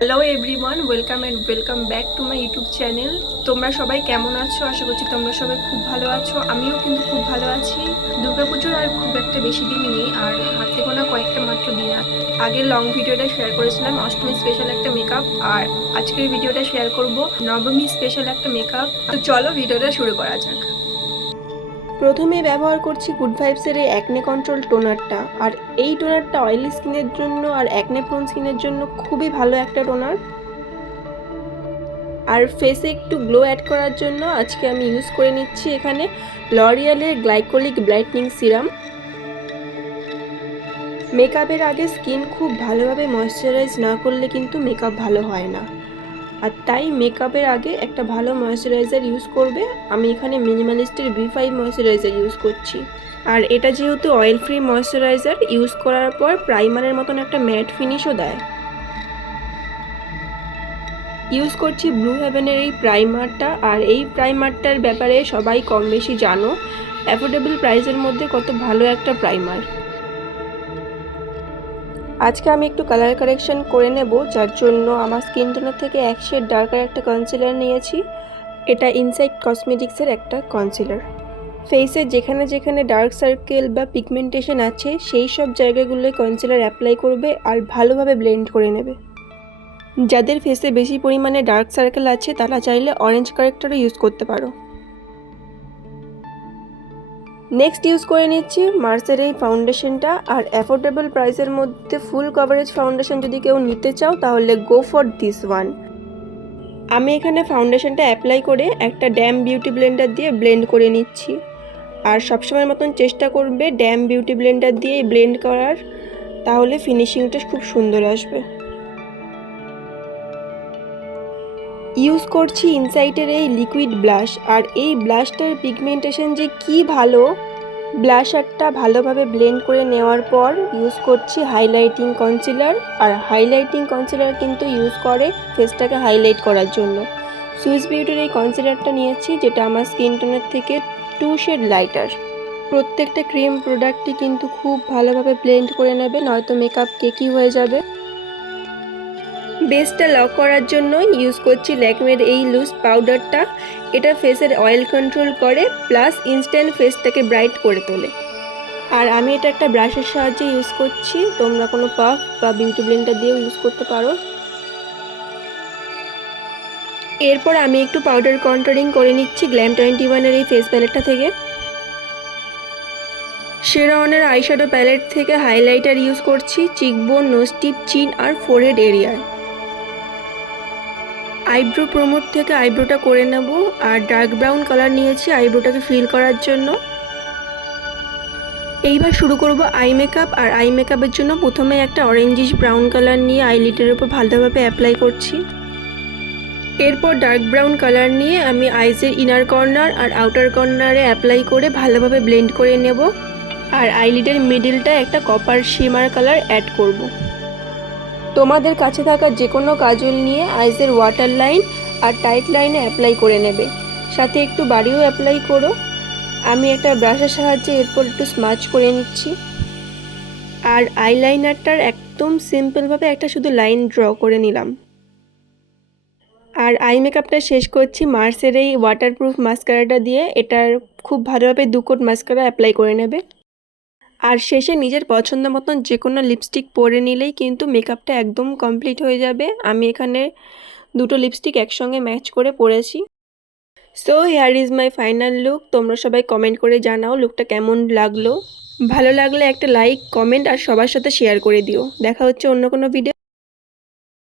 Hello everyone, welcome back to my YouTube channel. তোমরা সবাই কেমন আছো? আশা করছি তোমরা সবাই খুব ভালো আছো। আমিও কিন্তু খুব ভালো আছি। দুর্গাপুজোর আর খুব একটা বেশি দিন নেই, আর হাতে গোনা কয়েকটা মাত্র দিন আছে। আগের লং ভিডিওটা শেয়ার করেছিলাম অষ্টমী স্পেশাল একটা মেকআপ, আর আজকের ভিডিওটা শেয়ার করব নবমী স্পেশাল একটা মেকআপ। তো চলো ভিডিওটা শুরু করা যাক। প্রথমে ব্যবহার করছি গুড ভাইবসের এই অ্যাকনে কন্ট্রোল টোনারটা। আর এই টোনারটা অয়েলি স্কিনের জন্য আর অ্যাকনে প্রোন স্কিনের জন্য খুবই ভালো একটা টোনার। আর ফেসে একটু গ্লো অ্যাড করার জন্য আজকে আমি ইউজ করে নিচ্ছি এখানে লরিয়ালের গ্লাইকোলিক ব্রাইটনিং সিরাম। মেকআপের আগে স্কিন খুব ভালোভাবে ময়শ্চারাইজ না করলে কিন্তু মেকআপ ভালো হয় না, আর তাই মেকআপের আগে একটা ভালো ময়শ্চারাইজার ইউজ করবে। আমি এখানে মিনিমালিস্টের V5 ময়শ্চারাইজার ইউজ করছি। আর এটা যেহেতু অয়েল ফ্রি ময়শ্চারাইজার, ইউজ করার পর প্রাইমারের মতন একটা ম্যাট ফিনিশও দেয়। ইউজ করছি ব্লু হেভেনের এই প্রাইমারটা। আর এই প্রাইমারটার ব্যাপারে সবাই কম বেশি জানো, অ্যাফোর্ডেবল প্রাইসের মধ্যে কত ভালো একটা প্রাইমার। আজকে আমি একটু কালার কারেকশন করে নেব, যার জন্য আমার স্কিন টোনের থেকে এক শেড ডার্কার একটা কনসিলার নিয়েছি। এটা ইনসাইড কসমেটিক্সের একটা কনসিলার। ফেসে যেখানে যেখানে ডার্ক সার্কেল বা পিগমেন্টেশন আছে সেই সব জায়গাগুলোয় কনসিলার অ্যাপ্লাই করবে আর ভালোভাবে ব্লেন্ড করে নেবে। যাদের ফেসে বেশি পরিমাণে ডার্ক সার্কেল আছে তারা চাইলে অরেঞ্জ কারেক্টরও ইউজ করতে পারো। নেক্সট ইউজ করে নিচ্ছি মার্সের এই ফাউন্ডেশনটা। আর অ্যাফোর্ডেবল প্রাইসের মধ্যে ফুল কভারেজ ফাউন্ডেশন যদি কেউ নিতে চাও তাহলে গো ফর দিস ওয়ান। আমি এখানে ফাউন্ডেশনটা অ্যাপ্লাই করে একটা ড্যাম বিউটি ব্লেন্ডার দিয়ে ব্লেন্ড করে নিচ্ছি। আর সবসময়ের মতন চেষ্টা করবে ড্যাম বিউটি ব্লেন্ডার দিয়ে ব্লেন্ড করার, তাহলে ফিনিশিংটা খুব সুন্দর আসবে। ইউজ করছি ইনসাইটের এই লিকুইড ব্লাশ। আর এই ব্লাশটার পিগমেন্টেশন যে কি ভালো, ব্লাশারটা ভালোভাবে ব্লেন্ড করে নেওয়ার পর ইউজ করছি হাইলাইটিং কনসিলার। আর হাইলাইটিং কনসিলার কিন্তু ইউজ করে ফেসটাকে হাইলাইট করার জন্য। সুইস বিউটির এই কনসিলারটা নিয়েছি, যেটা আমার স্কিন টোনের থেকে 2 শেড লাইটার। প্রত্যেকটা ক্রিম প্রোডাক্টই কিন্তু খুব ভালোভাবে ব্লেন্ড করে নেবে, নয়তো মেকআপ কেকি হয়ে যাবে। বেসটা লক করার জন্য ইউজ করছি ল্যাকমের এই লুজ পাউডারটা। এটা ফেসের অয়েল কন্ট্রোল করে, প্লাস ইনস্ট্যান্ট ফেসটাকে ব্রাইট করে তোলে। আর আমি এটা একটা ব্রাশের সাহায্যে ইউজ করছি, তোমরা কোনো পাফ বা বিউটি ব্লেন্ডার দিয়েও ইউজ করতে পারো। এরপর আমি একটু পাউডার কন্ট্রোলিং করে নিচ্ছি Glam21-এর এই ফেস প্যালেটটা থেকে। শেরনের আইশ্যাডো প্যালেট থেকে হাইলাইটার ইউজ করছি চিকবোন, নোজ টিপ, চিন আর ফোরহেড এরিয়ায়। আইব্রো প্রোমোট থেকে আইব্রোটা করে নেব। আর ডার্ক ব্রাউন কালার নিয়েছি আইব্রোটাকে ফিল করার জন্য। এইবার শুরু করব আই মেকআপ। আর আই মেকআপের জন্য প্রথমে একটা অরেঞ্জিশ ব্রাউন কালার নিয়ে আইলিডের উপর ভালোভাবে অ্যাপ্লাই করছি। এরপর ডার্ক ব্রাউন কালার নিয়ে আমি আইজের ইনার কর্নার আর আউটার কর্নারে অ্যাপ্লাই করে ভালোভাবে ব্লেন্ড করে নেব। আর আইলিডের মিডিলটা একটা কপার শিমার কালার অ্যাড করব। তোমাদের কাছে থাকা যে কোনো কাজল নিয়ে আইজের ওয়াটার লাইন আর টাইট লাইনে অ্যাপ্লাই করে নেবে, সাথে একটু বাড়িও অ্যাপ্লাই করো। আমি একটা ব্রাশের সাহায্যে এরপর একটু স্মাচ করে নিচ্ছি। আর আইলাইনারটার একদম সিম্পলভাবে একটা শুধু লাইন ড্র করে নিলাম। আর আই মেকআপটা শেষ করছি মার্সের এই ওয়াটারপ্রুফ মাস্কারাটা দিয়ে। এটার খুব ভালোভাবে 2 কোট মাস্কারা অ্যাপ্লাই করে নেবে। আর শেষে নিজের পছন্দ মতন যে কোনো লিপস্টিক পরে নিলেই কিন্তু মেকআপটা একদম কমপ্লিট হয়ে যাবে। আমি এখানে 2টো লিপস্টিক একসঙ্গে ম্যাচ করে পরেছি। So here is my final look. তোমরা সবাই কমেন্ট করে জানাও লুকটা কেমন লাগলো। ভালো লাগলে একটা লাইক, কমেন্ট আর সবার সাথে শেয়ার করে দিও। দেখা হচ্ছে অন্য কোনো ভিডিও।